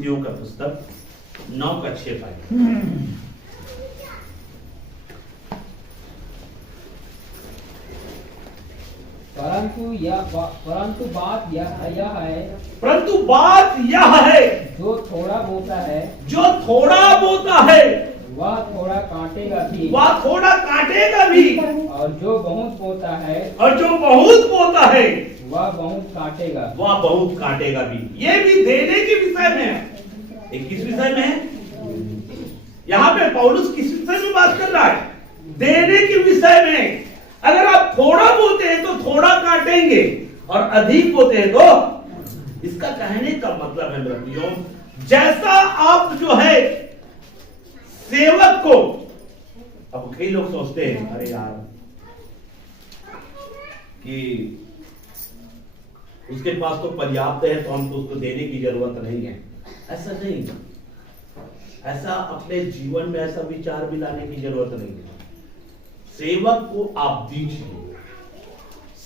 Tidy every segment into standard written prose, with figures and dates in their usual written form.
कुरिन्थियों का पुस्तक 9:6 परंतु बात यह है जो थोड़ा बोता है वह थोड़ा काटेगा भी और जो बहुत बोता है वह बहुत काटेगा भी। ये भी देने के विषय में है। ये किस विषय में है? यहाँ पे पौलुस किस विषय में बात कर रहा है? देने के विषय में। अगर आप थोड़ा बोते हैं तो थोड़ा काटेंगे और अधिक बोते हैं तो, इसका कहने का मतलब है मेरे प्रियो, जैसा आप जो है सेवक को, अब कई लोग सोचते हैं अरे यार कि उसके पास तो पर्याप्त है तो हमको उसको देने की जरूरत नहीं है। ऐसा नहीं, ऐसा अपने जीवन में ऐसा विचार भी लाने की जरूरत नहीं है। सेवक को आप दीजिए।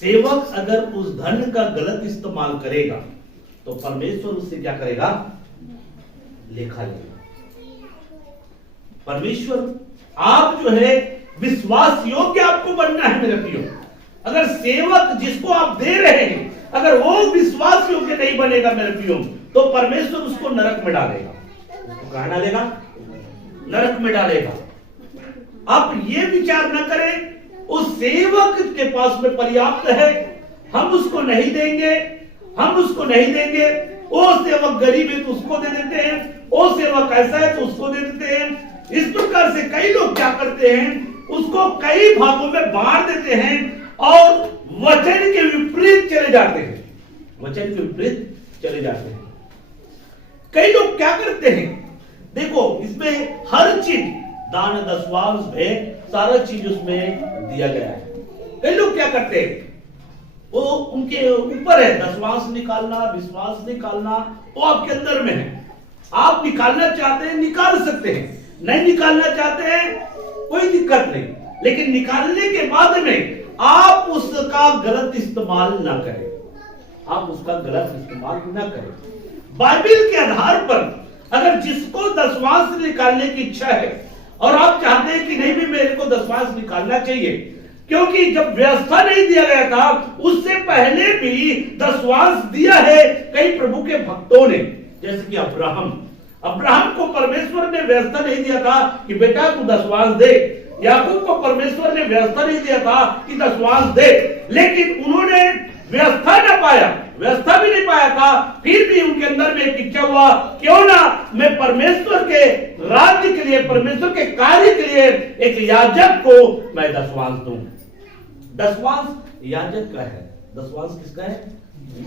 सेवक अगर उस धन का गलत इस्तेमाल करेगा तो परमेश्वर उससे क्या करेगा? लेखा लेगा। परमेश्वर, आप जो है विश्वास योग्य आपको बनना है मेरे प्रियो। अगर सेवक जिसको आप दे रहे हैं अगर वो विश्वास योग्य नहीं बनेगा मेरे प्रियो, तो परमेश्वर उसको नरक में डालेगा। उसको कहां डालेगा? नरक में डालेगा। आप ये विचार न करें उस सेवक के पास में पर्याप्त है, हम उसको नहीं देंगे। वो सेवक गरीब है तो उसको दे देते हैं, वो सेवक ऐसा है तो उसको दे देते हैं। इस प्रकार से कई लोग क्या करते हैं, उसको कई भागों में बांट देते हैं और वचन के विपरीत चले जाते हैं। कई लोग क्या करते हैं, देखो इसमें हर चीज, दान दशवांश में सारा चीज उसमें दिया गया है। कई लोग क्या करते हैं, वो उनके ऊपर है, दशवांश निकालना, विश्वास निकालना, वो आपके अंदर में है। आप निकालना चाहते हैं निकाल सकते हैं, नहीं निकालना चाहते हैं कोई दिक्कत नहीं, लेकिन निकालने के बाद में आप उसका गलत इस्तेमाल ना करें। बाइबल के आधार पर अगर जिसको दशवांश निकालने की इच्छा है और आप चाहते हैं कि नहीं भी मेरे को दशवांश निकालना चाहिए, क्योंकि जब व्यवस्था नहीं दिया गया था उससे पहले भी दशवांश दिया है कई प्रभु के भक्तों ने। जैसे कि अब्राहम को परमेश्वर ने व्यवस्था नहीं दिया था कि बेटा तू दशवांश दे। याकूब को परमेश्वर ने व्यवस्था नहीं दिया था कि दशवांश दे, लेकिन उन्होंने व्यवस्था भी नहीं पाया था, फिर भी उनके अंदर में एक इच्छा हुआ, क्यों ना मैं परमेश्वर के राज्य के लिए, परमेश्वर के कार्य के लिए एक याजक को मैं दशवांश दूं। दशवांश याजक का है। दशवांश किसका है?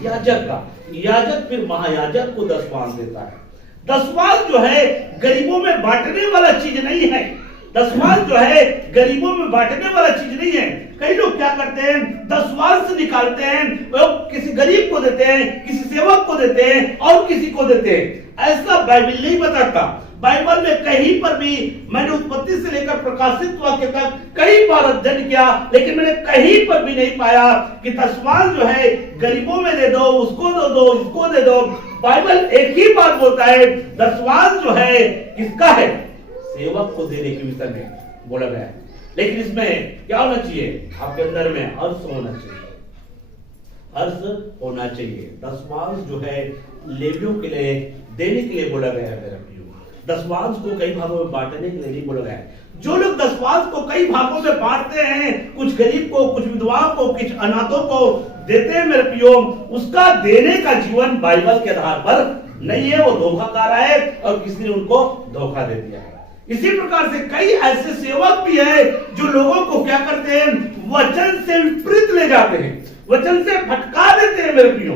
याजक का। याजक फिर महायाजक को दशवांश देता है। दशवांश जो है गरीबों में बांटने वाला चीज नहीं है। दशवांश जो है गरीबों में बांटने वाला चीज नहीं है। कई लोग क्या करते हैं, दशवांश निकालते हैं, वो किसी गरीब को देते हैं, किसी सेवक को देते हैं और किसी को देते हैं। ऐसा बाइबल नहीं बताता। बाइबल में कहीं पर भी, मैंने उत्पत्ति से लेकर प्रकाशित वाक्य तक कई बार अध्ययन किया, लेकिन मैंने कहीं पर भी नहीं पाया कि दशवांश जो है गरीबों में दे दो, उसको दो, इसको दे दो। बाइबल एक ही बात बोलता है, दशवांश जो है किसका है? सेवक को देने के विषय में बोला गया है। लेकिन इसमें क्या होना चाहिए? आपके अंदर में हर्ष होना चाहिए। दशवांश जो है लेवियों के लिए देने के लिए बोला गया है मेरा प्रियो। दशवांश को कई भागों में बांटने के लिए नहीं बोला गया है। जो लोग दशवांश को कई भागों में बांटते हैं, कुछ गरीब को, कुछ विधवाओं को, कुछ अनाथों को देते हैं मेरे प्रियो, उसका देने का जीवन बाइबल के आधार पर नहीं है। वो धोखाकार है और किसी ने उनको धोखा दे दिया है। इसी प्रकार से कई ऐसे सेवक भी हैं जो लोगों को क्या करते हैं, वचन से विपरीत ले जाते हैं, वचन से भटका देते हैं मेरे प्रियो।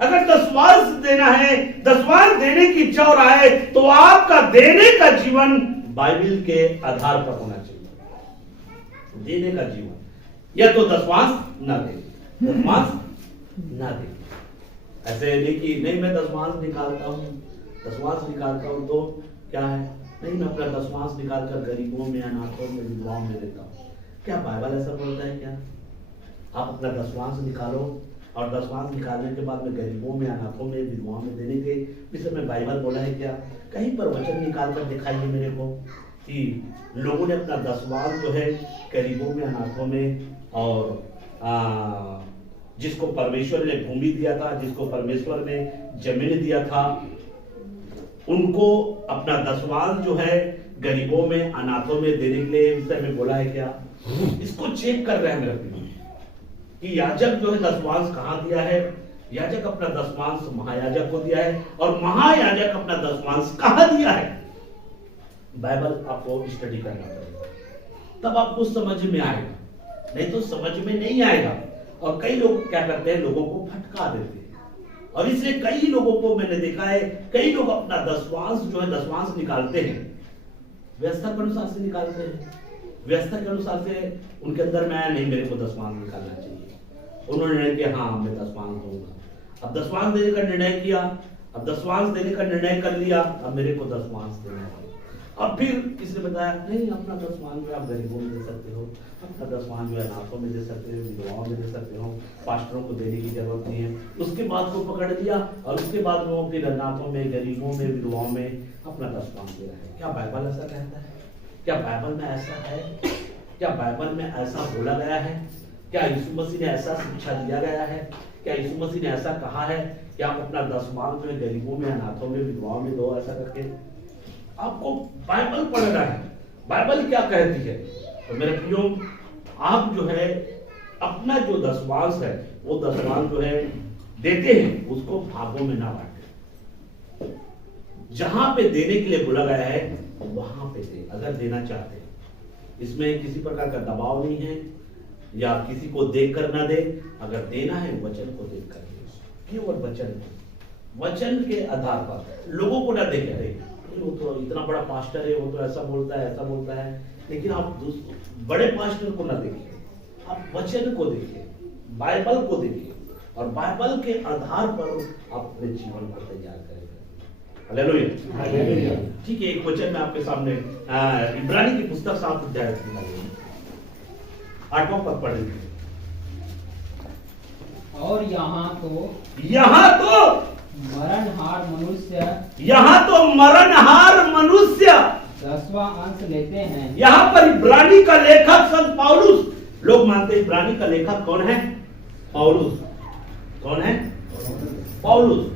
अगर दशवांश देना है, दशवांश देने की इच्छा हो रहा है, तो आपका देने का जीवन बाइबल के आधार पर होना चाहिए। देने का जीवन, या तो दशवांश ना दे। ऐसे नहीं कि नहीं मैं दशवांश निकालता हूं तो क्या है, नहीं मैं अपना दशवांश निकालकर गरीबों में, अनाथों में, विधवाओं में देता हूं। क्या बाइबल ऐसा बोलता है? क्या आप अपना दशवांश निकालो और दसवांश निकालने के बाद में गरीबों में, अनाथों में, विधवाओं में देने के विषय में बाइबल बोला है क्या? कहीं पर वचन निकाल कर दिखाइए मेरे को कि लोगों ने अपना दसवांश जो है गरीबों में, अनाथों में, और जिसको परमेश्वर ने भूमि दिया था, जिसको परमेश्वर ने जमीन दिया था, उनको अपना दसवांश जो है गरीबों में, अनाथों में देने के लिए विषय में बोला है क्या? इसको चेक कर रहे हैं मेरे प्रिय कि याजक जो है दसवांश कहां दिया है। याजक अपना दसवांश महायाजक को दिया है, और महायाजक अपना दसवांश कहां दिया है। बाइबल आपको स्टडी करना पड़ेगा, तब आपको समझ में आएगा, नहीं तो समझ में नहीं आएगा। और कई लोग क्या करते हैं, लोगों को भटका देते हैं, और इसलिए कई लोगों को मैंने देखा है, कई लोग अपना दसवांश जो है दसवांश निकालते हैं, व्यवस्था के अनुसार से निकालते हैं, व्यवस्था के अनुसार से उनके अंदर में आया नहीं मेरे को दसवांश निकालना चाहिए। उन्होंने निर्णय किया हाँ मैं दसवांश दूंगा। अब दसवांश देने का निर्णय किया, अब दसवांश देने का निर्णय कर लिया, अब मेरे को दसवांश देना है। अब फिर किसी ने बताया नहीं, अपना दसवांश जो आप गरीबों में दे सकते हो, अपना दसवांश जो है अनाथों में दे सकते हो, विधवाओं में दे सकते हो, पास्टरों को देने की जरूरत नहीं है। उसके बाद को पकड़ लिया, और उसके बाद वो फिर अनाथों में, गरीबों में, विधवाओं में अपना दसवांश दे रहा है। क्या बाइबल ऐसा कहता है? क्या बाइबल में ऐसा है? क्या बाइबल में ऐसा बोला गया है? क्या यीशु मसीह ने ऐसा शिक्षा दिया गया है? क्या यीशु मसीह ने ऐसा कहा है कि आप अपना दसवांश जो है गरीबों में, अनाथों में, विधवाओं में दो, ऐसा करके? आपको बाइबल पढ़ना है, बाइबल क्या कहती है। तो मेरे प्रियो, आप जो है अपना जो दसवांश है, वो दसवांश जो है देते हैं, उसको भागों में ना बांटे। जहां पे देने के लिए बोला गया है वहां पे दे, अगर देना चाहते हैं। इसमें किसी प्रकार का दबाव नहीं है, या किसी को देख कर ना दे। अगर देना है वचन को देख कर दे, केवल वचन को, वचन के आधार पर। लोगों को ना देख रहे, वो तो इतना बड़ा पास्टर है, वो तो ऐसा बोलता है, ऐसा बोलता है, लेकिन आप बड़े पास्टर को ना देखिए, आप वचन को देखिए, बाइबल को देखिए, और बाइबल के आधार पर आप अपने जीवन को तैयार करेंगे। हालेलुया। ठीक है, एक वचन में आपके सामने इब्रानी की पुस्तक 7 अध्याय 8वां पद पढ़ लीजिए। और यहाँ तो मरणहार मनुष्य, यहाँ तो मरणहार मनुष्य 10वां अंश लेते हैं। यहाँ पर इब्रानी का लेखक संत पौलुस, लोग मानते हैं इब्रानी का लेखक कौन है? पौलुस। कौन है? पौलुस।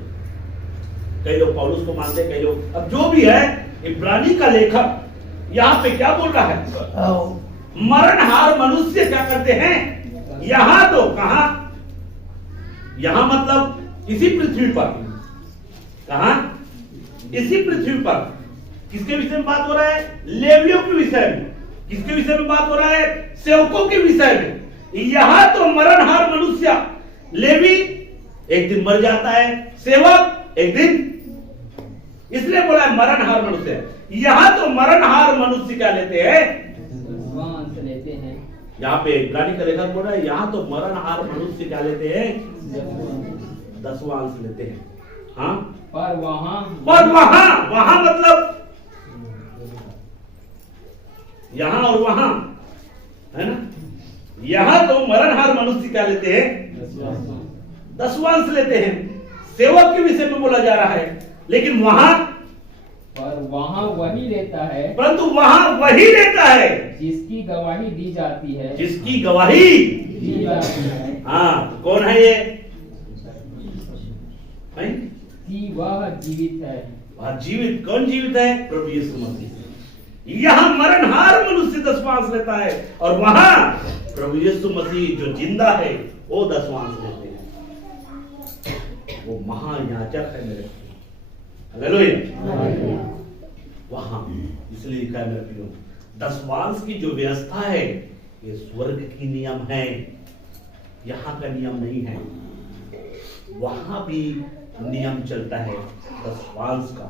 कई लोग पौलुस को मानते हैं, कई लोग, अब जो भी है, इब्रानी का लेखक यहाँ पे क्या बोल रहा है? मरणहार मनुष्य क्या करते हैं? यहां तो कहां? यहां मतलब इसी पृथ्वी पर। कहां? इसी पृथ्वी पर। किसके विषय में बात हो रहा है? लेवियों के विषय में। किसके विषय में बात हो रहा है? सेवकों के विषय में। यहां तो मरणहार मनुष्य, लेवी एक दिन मर जाता है, सेवक एक दिन, इसलिए बोला है मरणहार मनुष्य। यहां तो मरणहार मनुष्य क्या लेते हैं? लेते हैं। यहाँ पे इब्रानी का लेखक बोल रहा है, यहाँ तो मरणहार मनुष्य क्या लेते हैं? 10वां अंश लेते हैं। हाँ, पर वहां मतलब यहाँ और वहां, है ना? यहाँ तो मरणहार मनुष्य क्या लेते हैं? 10वां अंश लेते हैं। सेवक के विषय में बोला जा रहा है, लेकिन वहां वही लेता है, परंतु वहां वही लेता है जिसकी गवाही दी जाती है। जिसकी गवाही दी जाती है। हाँ, कौन है ये? कि वह जीवित है। वह जीवित, कौन जीवित है? प्रभु यीशु मसीह। यहाँ मरणहार मनुष्य 10वां अंश लेता है, और वहां प्रभु यीशु मसीह जो जिंदा है वो 10वां अंश लेते हैं। वो महायाजक है मेरे। हालेलुया। वहां इसलिए लिखा है मेरे प्रियो, 10वां अंश की जो व्यवस्था है ये स्वर्ग की नियम है, यहाँ का नियम नहीं है। वहां भी नियम चलता है 10वां अंश का।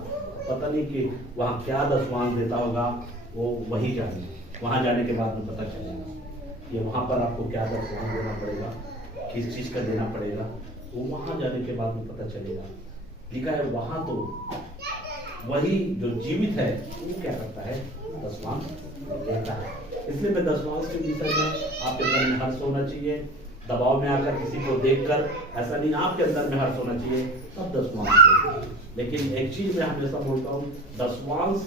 पता नहीं कि वहां क्या 10वां अंश देता होगा, वो वही जाने, वहां जाने के बाद में पता चलेगा कि वहां पर आपको क्या 10वां अंश देना पड़ेगा, किस चीज का देना पड़ेगा, वो वहां जाने के बाद में पता चलेगा। लिखा है वहां तो वही जो जीवित है वो क्या करता है? 10वां अंश देता है। इसलिए मैं 10वां अंश के विषय में आपके मन में हर्ष होना चाहिए, दबाव में आकर किसी को देखकर, ऐसा नहीं, आपके अंदर में हर्ष होना चाहिए तब दशमांश दे। लेकिन एक चीज मैं हमेशा बोलता हूँ, दशमांश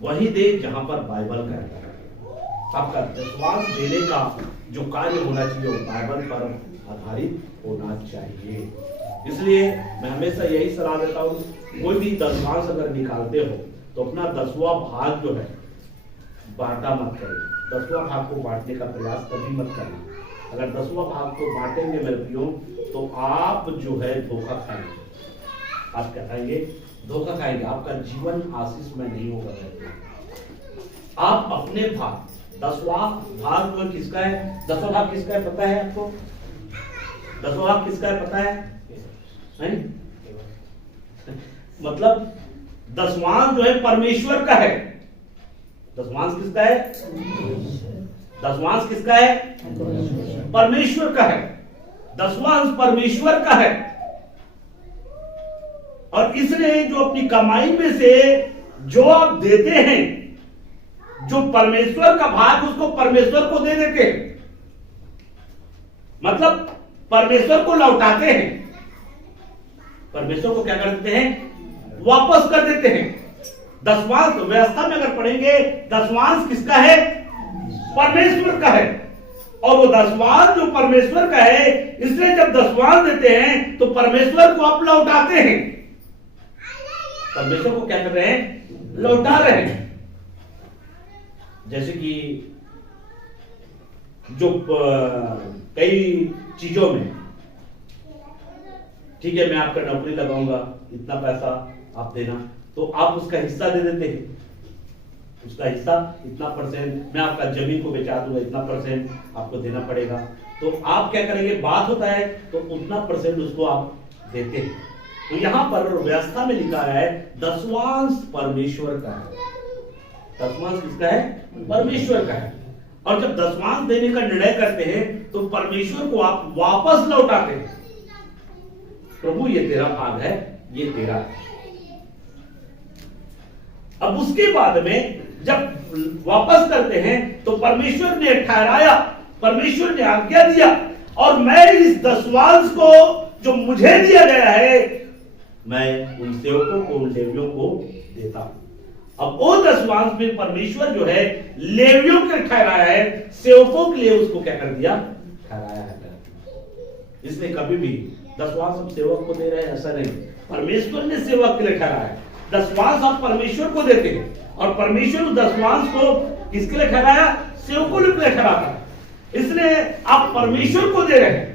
वही दे जहां पर बाइबल कहता है। आपका दशमांश देने का जो कार्य होना चाहिए वो बाइबल पर आधारित होना चाहिए। इसलिए मैं हमेशा यही सलाह देता हूँ, कोई भी दशमांश अगर निकालते हो तो अपना 10वां भाग जो है बांटा मत करें। 10वां भाग को बांटने का प्रयास कभी मत करना। अगर 10वां भाग को बांटेंगे मेरे प्रियो तो आप जो है धोखा खाएंगे। आप क्या खाएंगे? धोखा खाएंगे। आपका जीवन आशीषमय नहीं होगा। आप अपने भाग, 10वां भाग जो किसका है? 10वां भाग किसका है पता है आपको? 10वां भाग किसका है पता है? नहीं? मतलब दशमांश जो है परमेश्वर का है। दशमांश किसका है? दशमांश किसका है? परमेश्वर का है। दशमांश परमेश्वर का है। और इसलिए जो अपनी कमाई में से जो आप देते हैं, जो परमेश्वर का भाग, उसको परमेश्वर को दे देते हैं। मतलब परमेश्वर को लौटाते हैं। परमेश्वर को क्या कर देते हैं? वापस कर देते हैं। दशमांश व्यवस्था में अगर पढ़ेंगे, दशमांश किसका है? परमेश्वर का है। और वो दशमांश जो परमेश्वर का है, इसलिए जब दशमांश देते हैं तो परमेश्वर को आप लौटाते हैं। परमेश्वर को क्या कर रहे हैं? लौटा रहे हैं। जैसे कि जो कई चीजों में, ठीक है मैं आपका नौकरी लगाऊंगा, इतना पैसा आप देना, तो आप उसका हिस्सा दे देते हैं। उसका हिस्सा इतना परसेंट, मैं आपका जमीन को बेचा दूंगा, इतना परसेंट आपको देना पड़ेगा। तो आप क्या करेंगे? बात होता है तो उतना परसेंट उसको आप देते हैं। तो यहां पर व्यवस्था में लिखा है दशमांश परमेश्वर का है। दशमांश किसका है? परमेश्वर का है। और जब दशमांश देने का निर्णय करते हैं तो परमेश्वर को आप वापस लौटाते हैं। प्रभु ये तेरा भाग है, ये तेरा है। अब उसके बाद में जब वापस करते हैं तो परमेश्वर ने ठहराया, परमेश्वर ने आज्ञा दिया, और मैं इस दशमांश को जो मुझे दिया गया है, मैं उन सेवकों को, उन लेवियों को देता हूं। अब वो दशमांश में परमेश्वर जो है लेवियों के ठहराया है, सेवकों के लिए उसको क्या कर दिया? ठहराया है। इसलिए कभी भी दशमांश हम सेवक को दे रहे हैं ऐसा नहीं, परमेश्वर ने सेवक के लिए ठहराया है। दशमांश आप परमेश्वर को देते हैं और परमेश्वर उस दशमांश को किसके लिए ठहराया? सेवकों के लिए ठहराता है। इसलिए आप परमेश्वर को दे रहे हैं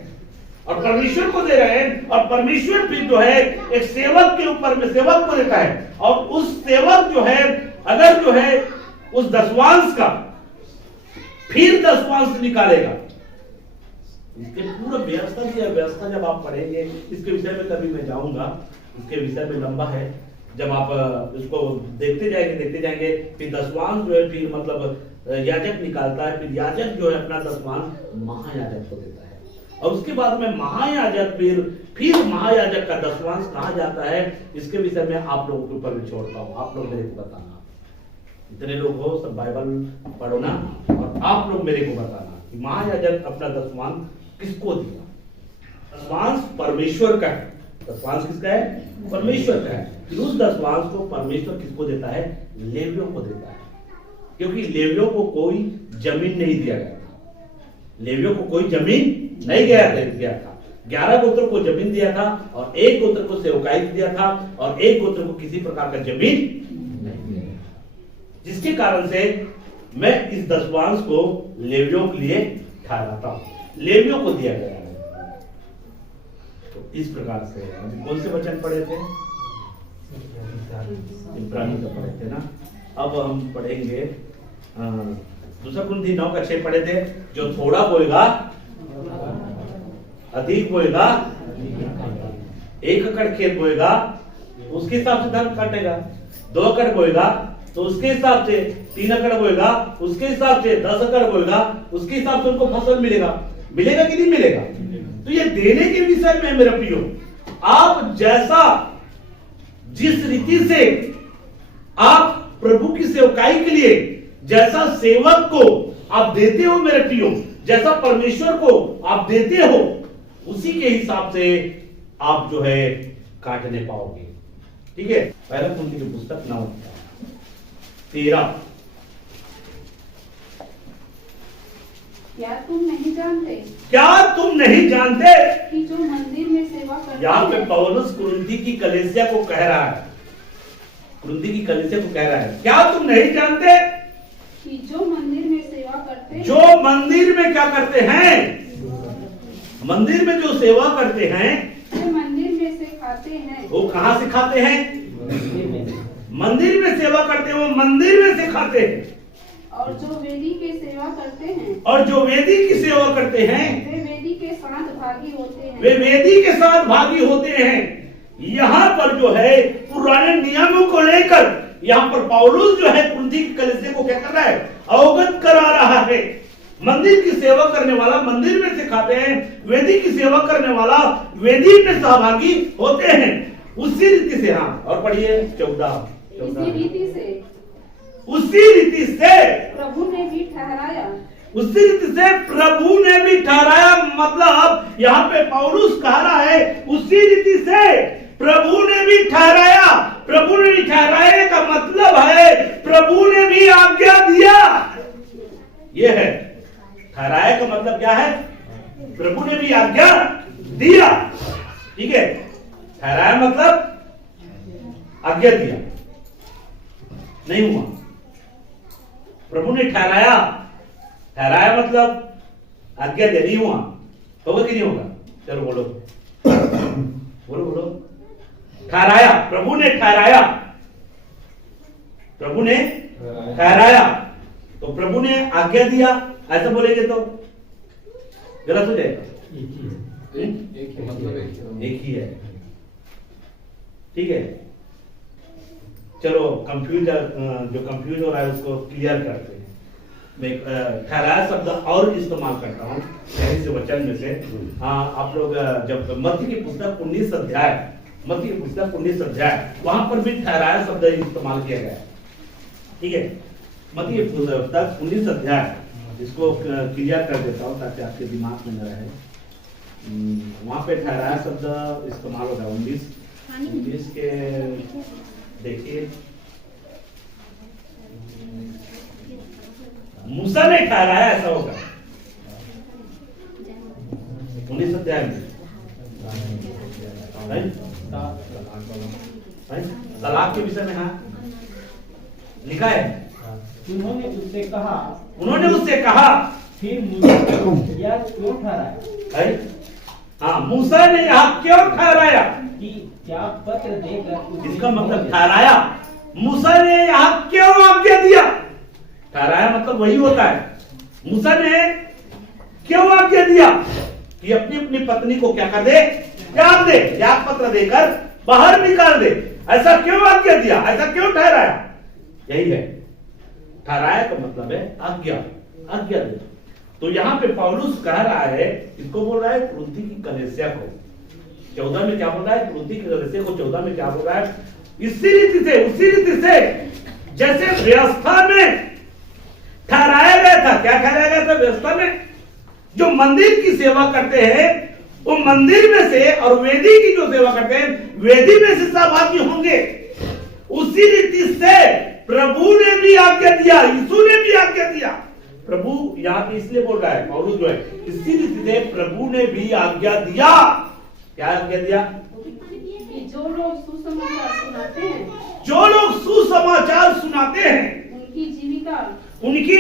और परमेश्वर को दे रहे हैं, और परमेश्वर भी जो है एक सेवक के ऊपर में सेवक को देता है। और उस सेवक जो है अगर जो है उस दशमांश का फिर दशमांश निकालेगा, इसके पूरा व्यवस्था की व्यवस्था जब आप पढ़ेंगे, इसके विषय में कभी मैं जाऊंगा, इसके विषय में लंबा है। जब आप इसको देखते जाएंगे, फिर दशमांश जो है फिर मतलब याजक निकालता है, फिर याजक जो है अपना दशमांश महायाजक को देता है, और उसके बाद में महायाजक फिर महायाजक का दशमांश कहाँ जाता है, इसके विषय में आप लोगों के ऊपर भी छोड़ता हूँ। आप लोग मेरे को बताना, इतने लोग हो सब बाइबल पढ़ो ना, और आप लोग मेरे को बताना कि महायाजक अपना दशमांश किसको दिया। दशमांश परमेश्वर का है। दशमांश किसका है? परमेश्वर का है। फिर उस दशमांश को परमेश्वर किसको देता है? लेवियों को देता है, क्योंकि लेवियों को कोई जमीन नहीं दिया गया था। लेवियों को कोई जमीन नहीं दिया था। 11 गोत्र को जमीन दिया था और 1 गोत्र को सेवकाई दिया था, और 1 गोत्र को किसी प्रकार का जमीन नहीं दिया, जिसके कारण से मैं इस दशमांश को लेवियों के लिए ठहराता हूं। लेवियों को दिया गया है। तो इस प्रकार से हम कौन से वचन पढ़े थे? इब्रानी का पढ़े थे ना। अब हम पढ़ेंगे 2 कुरिन्थी 9:6 पढ़े थे। जो थोड़ा बोएगा अधिक बोएगा, 1 एकड़ खेत बोएगा उसके हिसाब से धन काटेगा, 2 एकड़ बोएगा तो उसके हिसाब से, 3 एकड़ बोएगा उसके हिसाब से, 10 एकड़ बोएगा उसके हिसाब से उनको फसल मिलेगा कि नहीं मिलेगा। तो ये देने के विषय में मेरे प्रियो, आप जैसा जिस रीति से आप प्रभु की सेवकाई के लिए जैसा सेवक को आप देते हो मेरे प्रियो, जैसा परमेश्वर को आप देते हो उसी के हिसाब से आप जो है काटने पाओगे। ठीक है, पहला कुरिन्थियों की पुस्तक 9:13। क्या तुम नहीं जानते कि जो मंदिर में सेवा करते यहाँ पे हैं, पौलुस कुरिन्थी की कलीसिया को कह रहा है, कुरिन्थी की कलीसिया को कह रहा है, क्या तुम नहीं जानते कि जो मंदिर में सेवा करते हैं, जो मंदिर में क्या करते हैं, मंदिर में जो सेवा करते हैं वो मंदिर में से खाते हैं। वो कहाँ से खाते हैं? मंदिर में सेवा करते हैं, वो मंदिर में से खाते हैं। और जो वेदी के सेवा करते हैं, और जो वेदी की सेवा करते हैं वे वेदी के साथ भागी होते हैं। वे वेदी के साथ भागी होते हैं। यहाँ पर जो है पुराने नियमों को लेकर यहाँ पर पौलुस जो है कुरिन्थी की कलीसिया को क्या कर रहा है? अवगत करा रहा है। मंदिर की सेवा करने वाला मंदिर में से खाते हैं, वेदी की सेवा करने वाला वेदी में सहभागी होते हैं। उसी रीति से, हाँ और पढ़िए 14। इसी रीति से उसी रीति से प्रभु ने भी ठहराया। उसी रीति से प्रभु ने भी ठहराया, मतलब यहाँ पे पौलुस कह रहा है उसी रीति से प्रभु ने भी ठहराया। प्रभु ने भी ठहराया का मतलब है प्रभु ने भी आज्ञा दिया। ये है ठहराया का मतलब क्या है? प्रभु ने भी आज्ञा दिया। ठीक है, ठहराया मतलब आज्ञा दिया, नहीं हुआ। प्रभु ने ठहराया, ठहराया मतलब आज्ञा दे, नहीं हुआ। होगा कि नहीं होगा? चलो बोलो बोलो बोलो। ठहराया, प्रभु ने ठहराया, प्रभु ने ठहराया, तो प्रभु ने आज्ञा दिया, ऐसा बोलेंगे तो गलत हो जाएगा। एक ही है। ठीक है, चलो जो कंफ्यूज हो रहा है उसको क्लियर करते हैं। मैं ठहराया शब्द और इस्तेमाल करता हूँ पहले से वचन में से। आप लोग जब मत्ती की पुस्तक 19 अध्याय, मत्ती की पुस्तक 19 अध्याय, वहां पर भी ठहराया शब्द इस्तेमाल किया गया है। ठीक है, मत्ती की पुस्तक 19 अध्याय, इसको क्लियर कर देता हूँ ताकि आपके दिमाग में न रहे। वहां पे ठहराया शब्द इस्तेमाल होगा 19 के, देखिए मूसा ने ठहराया, ऐसा होगा 19 अध्याय में। तलाक के विषय में हाँ लिखा है। उन्होंने उससे कहा फिर मूसा यह क्यों ठहराया? हाँ, मूसा ने यहाँ क्यों ठहराया? कि क्या पत्र देकर इसका मतलब ठहराया, मूसा ने यहाँ क्यों आज्ञा दिया? ठहराया मतलब वही होता है। मूसा ने क्यों आज्ञा दिया कि अपनी अपनी पत्नी को क्या कर दे? त्याग दे, त्याग पत्र देकर बाहर निकाल दे। ऐसा क्यों आज्ञा दिया? ऐसा क्यों ठहराया? यही है ठहराया का मतलब है आज्ञा, आज्ञा दे। तो यहाँ पे पौलुस कह रहा है, इसको बोल रहा है कुरिन्थी की कलीसिया को। 14 में क्या बोल रहा है? कुरिन्थी की कलीसिया को 14 में क्या बोल रहा है? इसी रीति से, उसी रीति से जैसे व्यवस्था में ठहराया गया था। क्या ठहराया गया था व्यवस्था में? जो मंदिर की सेवा करते हैं वो मंदिर में से, और वेदी की जो सेवा करते हैं वेदी में से सहभागी होंगे। उसी रीति से प्रभु ने भी आज्ञा दिया, यीशु ने भी आज्ञा दिया। प्रभु यहाँ पे इसलिए बोल रहा है पौलुस जो है, इसी रीति से प्रभु ने भी आज्ञा दिया। क्या आज्ञा दिया? कि जो लोग सुसमाचार सुनाते हैं, जो लोग सुसमाचार सुनाते हैं उनकी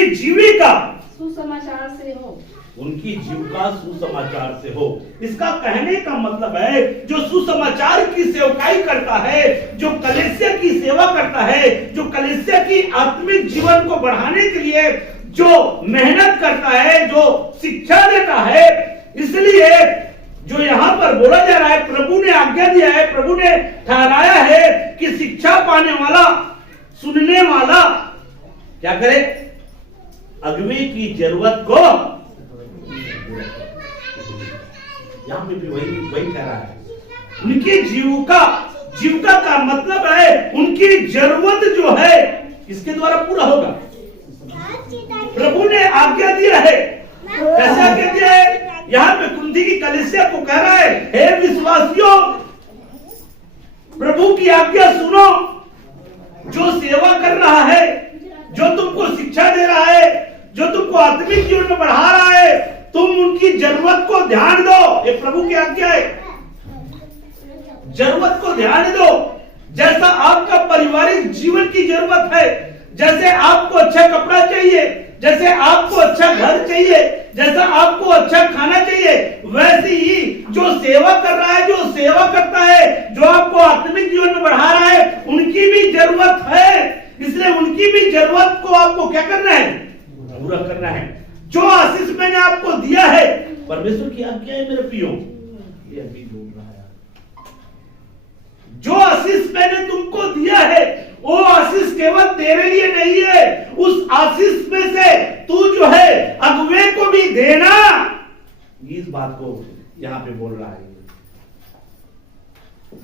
जीविका सुसमाचार से हो। उनकी जीविका सुसमाचार से हो। इसका कहने का मतलब है जो सुसमाचार की सेवकाई करता है, जो कलीसिया की सेवा करता है, जो कलीसिया की आत्मिक जीवन को बढ़ाने के लिए जो मेहनत करता है, जो शिक्षा देता है, इसलिए जो यहाँ पर बोला जा रहा है प्रभु ने आज्ञा दिया है, प्रभु ने ठहराया है कि शिक्षा पाने वाला, सुनने वाला क्या करे? अगुवे की जरूरत को, यहाँ पे भी वही कह रहा है। उनकी जीविका का मतलब है उनकी जरूरत जो है इसके द्वारा पूरा होगा। प्रभु ने आज्ञा दिया है, कैसे आज्ञा दिया है? यहाँ पे कुंती की कलीसिया को कह रहा है, हे विश्वासियों, प्रभु की आज्ञा सुनो। जो सेवा कर रहा है, जो तुमको शिक्षा दे रहा है, जो तुमको आत्मिक जीवन में बढ़ा रहा है, तुम उनकी जरूरत को ध्यान दो। ये प्रभु की आज्ञा है, जरूरत को ध्यान दो। जैसा आपका पारिवारिक जीवन की जरूरत है, जैसे आपको अच्छा कपड़ा चाहिए, जैसे आपको अच्छा घर चाहिए, जैसा आपको अच्छा खाना चाहिए, वैसे ही जो सेवा कर रहा है, जो सेवा करता है, जो आपको आत्मिक जीवन में बढ़ा रहा है, उनकी भी जरूरत है। इसलिए उनकी भी जरूरत को आपको क्या करना है? पूरा करना है। जो आशीष मैंने आपको दिया है, परमेश्वर की आज्ञा है मेरे प्रियो। ये अभी बोल रहा है, जो आशीष मैंने तुमको दिया है, वो आशीष केवल तेरे लिए नहीं है, उस आशीष में से तू जो है अगुवे को भी देना। इस बात को यहां पे बोल रहा है।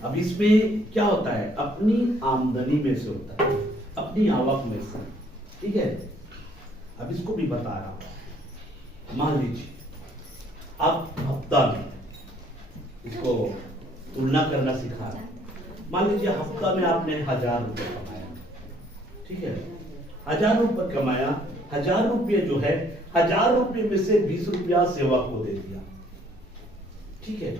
अब इसमें क्या होता है? अपनी आमदनी में से होता है, अपनी आवक में से, ठीक है। अब इसको भी बता रहा हूं। मान लीजिए आप हफ्ता में, इसको तुलना करना सिखा रहा। मान लीजिए हफ्ता में आपने 1000 रुपये कमाया, ठीक है। 1000 रुपये कमाया, 1000 रुपये जो है, 1000 रुपये में से 20 रुपया सेवा को दे दिया, ठीक है।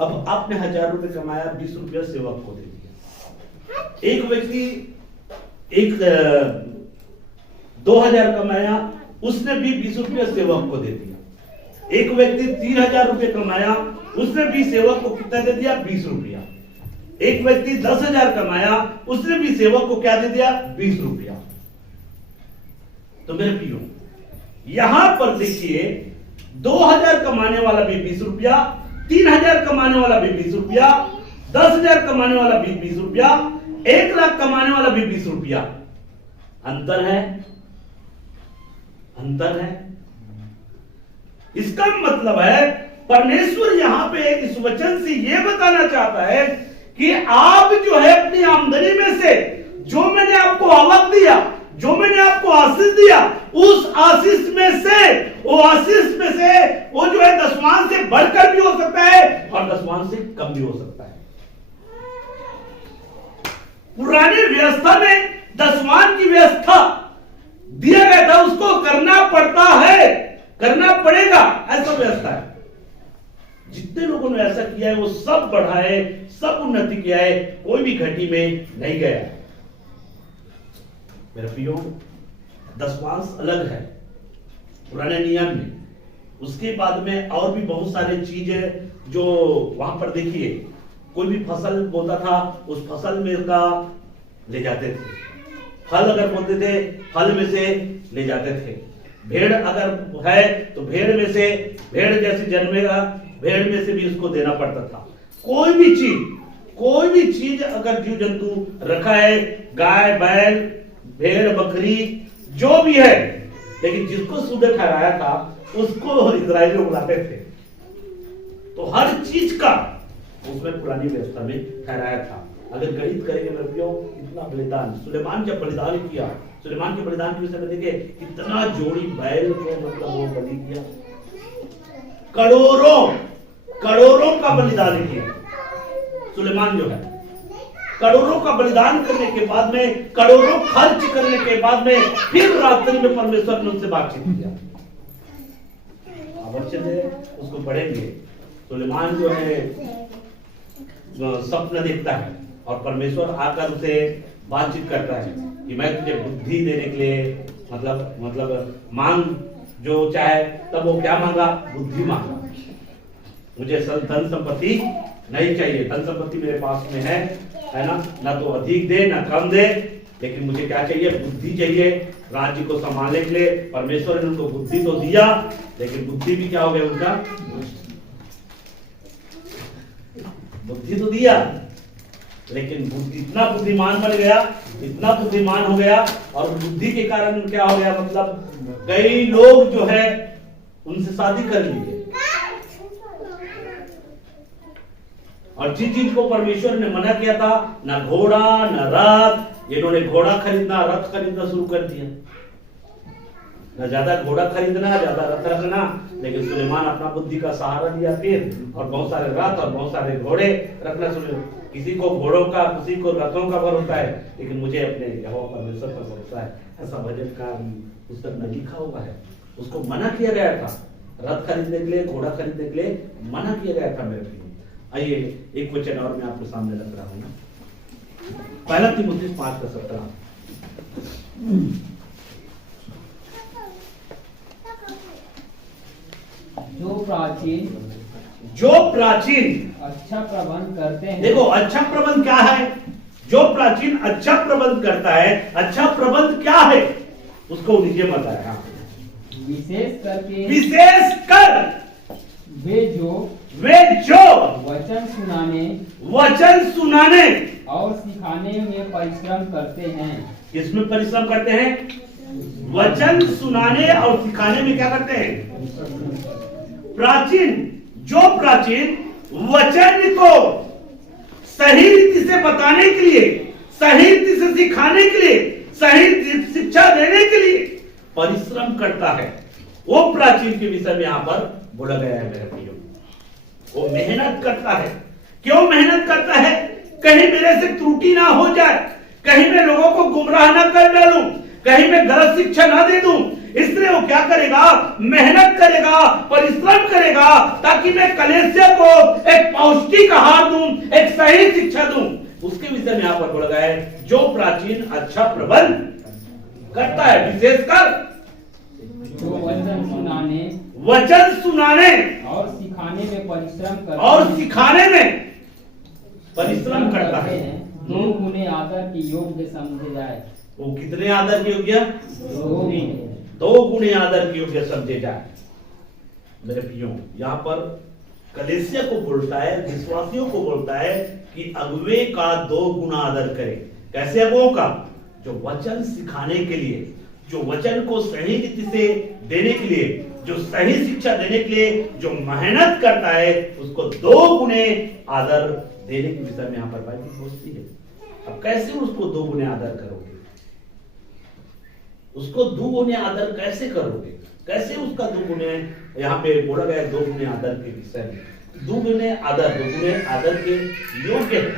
अब आपने 1000 रुपये कमाया, 20 रुपया सेवा को दे दिया। एक व्यक्ति 2000 कमाया, उसने भी 20 रुपया सेवक को दे दिया। एक व्यक्ति 3000 रुपये कमाया, उसने भी सेवक को कितना दे दिया? 20 रुपया। एक व्यक्ति 10,000 कमाया, उसने भी सेवक को क्या दे दिया? 20 रुपया। तो मेरे प्रियो, यहां पर देखिए, 2000 कमाने वाला भी 20 रुपया, 3000 कमाने वाला भी 20 रुपया, 10,000 कमाने वाला भी 20 रुपया, 1 लाख कमाने वाला भी 20 रुपया। अंतर है, अंतर है। इसका मतलब है परमेश्वर यहां पे इस वचन से यह बताना चाहता है कि आप जो है अपनी आमदनी में से, जो मैंने आपको आवक दिया, जो मैंने आपको आशीष दिया, उस आशीष में से, वो आशीष में से वो जो है दशमांश से बढ़कर भी हो सकता है और दशमांश से कम भी हो सकता है। पुरानी व्यवस्था में दशमांश की व्यवस्था दिया गया था, उसको करना पड़ता है, करना पड़ेगा, ऐसा व्यवस्था है। जितने लोगों ने ऐसा किया है वो सब बढ़ा है, सब उन्नति किया है, कोई भी घटी में नहीं गया। मेरे प्रियो, दशमांश अलग है पुराने नियम में। उसके बाद में और भी बहुत सारी चीजें जो वहां पर देखिए, कोई भी फसल बोता था, उस फसल में का ले जाते थे। फल अगर बोते थे, फल में से ले जाते थे। भेड़ अगर है तो भेड़ में से, भेड़ जैसे जन्मेगा, भेड़ में से भी उसको देना पड़ता था। कोई भी चीज अगर जीव जंतु रखा है, गाय, बैल, भेड़, बकरी, जो भी है, लेकिन जिसको शुद्ध ठहराया था उसको इजरायली बुलाते थे। तो हर चीज का उसमें पुरानी व्यवस्था में ठहराया था। अगर गणित करेंगे मेरे प्रियो, इतना बलिदान सुलेमान जब बलिदान किया, सुलेमान के बलिदान के विषय में देखिए, कितना जोड़ी बैल को मतलब वो बलि किया, करोड़ों का बलिदान किया सुलेमान जो है। करोड़ों का बलिदान करने के बाद में, करोड़ों खर्च करने के बाद में, फिर रात्रि में परमेश्वर ने उनसे बातचीत किया। अवश्य से उसको पढ़ेंगे। सुलेमान जो है सपना देखता है और परमेश्वर आकर उसे बातचीत करता है कि मैं तुझे बुद्धि देने के लिए, मतलब मांग जो चाहे। तब वो क्या मांगा? बुद्धि मांगा। मुझे धन संपत्ति नहीं चाहिए, धन संपत्ति मेरे पास में है ना तो अधिक दे ना कम दे, लेकिन मुझे क्या चाहिए? बुद्धि चाहिए राज्य को संभालने के लिए। परमेश्वर ने उनको बुद्धि तो दिया, लेकिन बुद्धि भी क्या हो गया उनका? बुद्धि तो दिया, लेकिन इतना बुद्धिमान बन गया, इतना बुद्धिमान हो गया, और बुद्धि के कारण क्या हो गया? मतलब कई लोग जो है उनसे शादी कर लिए, और जिस चीज को परमेश्वर ने मना किया था, ना घोड़ा ना रथ, इन्होंने घोड़ा खरीदना, रथ खरीदना शुरू कर दिया। न ज्यादा घोड़ा खरीदना, ज्यादा रथ रखना, लेकिन सुलेमान अपना बुद्धि का सहारा लिया फिर, और बहुत सारे रथ और बहुत सारे घोड़े रखना सुने। किसी को घोड़ों का, किसी को रथों का भरोसा है, लेकिन मुझे अपने यहोवा परमेश्वर पर भरोसा है। ऐसा भजन का पुस्तक में लिखा हुआ है। उसको मना किया गया था रथ खरीदने के लिए, घोड़ा खरीदने के लिए मना किया गया था मेरे प्रिय। आइए एक वचन और मैं आपके सामने रख रहा हूँ, पहला तीमुथियुस 5:17। जो प्राचीन अच्छा प्रबंध करते हैं। देखो अच्छा प्रबंध क्या है? जो प्राचीन अच्छा प्रबंध करता है, अच्छा प्रबंध क्या है उसको नीचे बताया। विशेष कर वे जो वचन सुनाने और सिखाने में परिश्रम करते हैं। किसमें परिश्रम करते हैं? वचन सुनाने और सिखाने में क्या करते हैं? जो प्राचीन वचन को सही रीति से बताने के लिए, सही रीति से सिखाने के लिए, सही शिक्षा देने के लिए परिश्रम करता है, वो प्राचीन के विषय में यहाँ पर बोला गया है मेरे भाइयों। वो मेहनत करता है। क्यों मेहनत करता है? कहीं मेरे से त्रुटि ना हो जाए, कहीं मैं लोगों को गुमराह ना कर डालूं, कहीं मैं गलत शिक्षा ना दे दूं, इसलिए वो क्या करेगा? मेहनत करेगा, परिश्रम करेगा, ताकि मैं कलीसिया को एक पौष्टिक आहार दूं, एक सही शिक्षा दूं। उसके विषय में यहाँ पर बोला गया है, जो प्राचीन अच्छा प्रबंध करता है, विशेषकर वचन सुनाने और सिखाने में परिश्रम करता है। 2 गुने आदर के योग्य समझे जाए। वो कितने आदर के योग्य? 2 गुने आदर के योग्य समझे जाए। मेरे प्रियो, यहाँ पर कलीसिया को बोलता है, विश्वासियों को बोलता है कि अगुवे का 2 गुना आदर करे। कैसे अगुओं का? जो वचन सिखाने के लिए, जो वचन को सही रीति से देने के लिए, जो सही शिक्षा देने के लिए जो मेहनत करता है, उसको 2 गुने आदर देने के विषय में यहाँ पर बाइबल सोचती है। अब कैसे उसको 2 गुने आदर करोगे? उसको 2 गुने आदर कैसे करोगे? कैसे उसका 2 गुने, यहाँ पे बोला गया 2 गुने आदर के विषय में। 2 गुने आदर के योग्य है।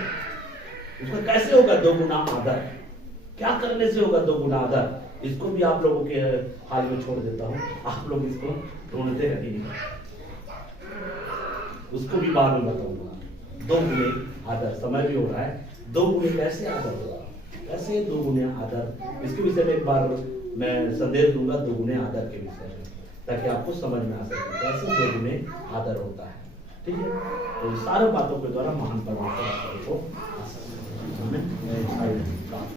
उसका कैसे होगा 2 गुना आदर? क्या करने से होगा 2 गुना आदर? इसको भी आप लोगों के हाल में छोड़ देता हूं, आप लोग इसको ढूंढते रहिए, उसको भी बाद में बताऊंगा। 2 गुने आदर, समय भी हो रहा है। 2 गुने कैसे आदर होगा? कैसे 2 गुने आदर? इसके विषय में एक बार मैं संदेश दूंगा 2 गुने आदर के विषय में, ताकि आपको समझ में आ सके कैसे 2 गुने आदर होता है। ठीक है, तो सारे बातों के द्वारा महान परमेश्वर को